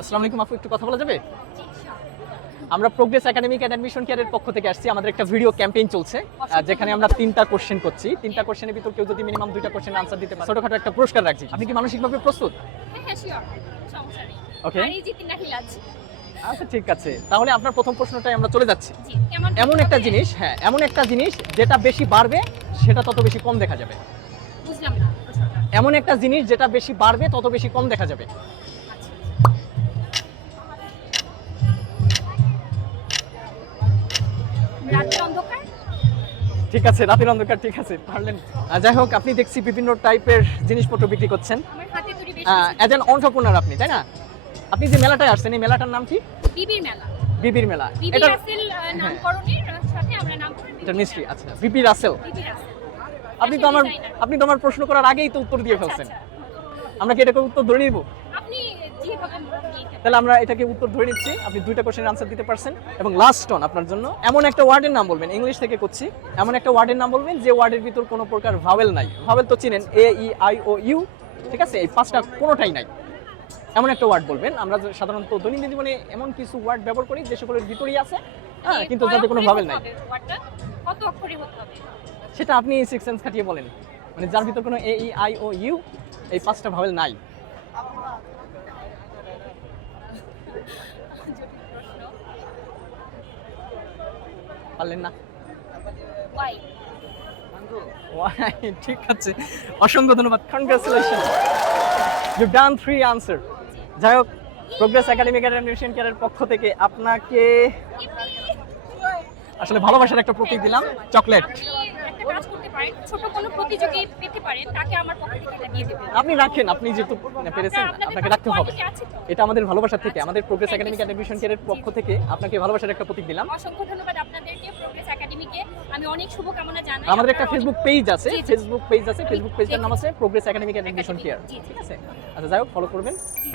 আসসালামু আলাইকুম আপু, একটু কথা বলা যাবে? আমরা প্রোগ্রেস একাডেমিক এন্ড অ্যাডমিশন কেয়ারের পক্ষ থেকে আসছি। আমাদের একটা ভিডিও ক্যাম্পেইন চলছে যেখানে আমরা 3টা কোশ্চেন করছি। 3টা কোশ্চেনের ভিতর কেউ যদি মিনিমাম 2টা কোশ্চেন আনসার দিতে পারে ছোটখাটো একটা পুরস্কার রাখছি। আপনি কি মানসিকভাবে প্রস্তুত? হ্যাঁ শিওর, সমস্যা নেই। ওকে, আর এই জিতি না হিলাজ। আচ্ছা ঠিক আছে, তাহলে আপনার প্রথম প্রশ্নটাই আমরা চলে যাচ্ছি। জি, কেমন এমন একটা জিনিস, হ্যাঁ এমন একটা জিনিস যেটা বেশি বাড়বে সেটা তত বেশি কম দেখা যাবে। বুঝলাম না প্রশ্নটা। এমন একটা জিনিস যেটা বেশি বাড়বে তত বেশি কম দেখা যাবে। আচ্ছা। রাতের অন্ধকার। ঠিক আছে, রাতের অন্ধকার, ঠিক আছে পারলেন। যাই হোক, আপনি দেখছি বিভিন্ন টাইপের জিনিসপত্র বিক্রি করছেন। আমার হাতে তৈরি বেশ অ্যাজ অ্যান এন্টারপ্রেনার আপনি, তাই না? আপনি যে মেলাটায় আসছেন এই মেলাটার নাম কি? বিবির মেলা। বিবির মেলা। বিবি এটা রাসেল নামকরণের সাথে আমরা নাম করি এটা মিস্ট্রি। আচ্ছা, বিবি রাসেল। বিবি রাসেল। আপনি তো আমার প্রশ্ন করার আগেই তো উত্তর দিয়ে ফেলছেন। আচ্ছা। আমরা কি এটাকে উত্তর ধরে নিব? আপনি যেভাবে নিতে তাহলে আমরা এটাকে উত্তর ধরে নিচ্ছি। আপনি 2টা কোশ্চেনের আনসার দিতে পারছেন এবং লাস্ট অন আপনার জন্য এমন একটা ওয়ার্ডের নাম বলবেন, ইংলিশ থেকে করছি। এমন একটা ওয়ার্ডের নাম বলবেন যে ওয়ার্ডের ভিতর কোনো প্রকার ভাওয়েল নাই। ভাওয়েল তো চিনেন, এ ই আই ও ইউ, ঠিক আছে? এই 5টা কোনোটাই নাই। এমন একটা ওয়ার্ড বলবেন। আমরা সাধারণত দৈনন্দিন জীবনে এমন কিছু ওয়ার্ড ব্যবহার করি যে সকলের ভিতরেই আছে, হ্যাঁ, কিন্তু যাতে কোনো ভাওয়েল নাই। কত অক্ষরে হতে হবে? সেটা আপনি সিক্স সেন্স খাটিয়ে বলেন, মানে যার ভিতর কোনো এ ই আই ও ইউ, এই 5টা ভাওয়েল নাই। প্রশ্ন। পারলেন না? ওয়াই। Why? ঠিক আছে, অসংখ্য ধন্যবাদ, কনগ্রাচুলেশন, ইউ ডান 3 আনসার। যাই হোক, প্রোগ্রেস একাডেমিক এন্ড অ্যাডমিশন কেয়ারের পক্ষ থেকে আপনাকে আসলে ভালোবাসার একটা প্রতীক দিলাম, চকলেট। আপনি একটা কাজ করতে পারেন, ছোট কোনো প্রতিযোগী পেতে পারেন, তাকে আমার পক্ষ থেকে এটা দিয়ে দেবেন। আপনি রাখেন, আপনি যেহেতু পেরেছেন আপনাকে রাখতে হবে। এটা আমাদের ভালোবাসার থেকে, আমাদের প্রোগ্রেস একাডেমিক এন্ড অ্যাডমিশন কেয়ারের পক্ষ থেকে আপনাকে ভালোবাসার একটা প্রতীক দিলাম। অসংখ্য ধন্যবাদ আপনাদেরকে, প্রোগ্রেস একাডেমিকে আমি অনেক শুভকামনা জানাই। আমাদের একটা ফেসবুক পেজ আছে, জি, জি। ফেসবুক পেজটার নাম আছে progress academic and admission care, জি, জি। ঠিক আছে? আচ্ছা যাই হোক, ফলো করবেন। জি।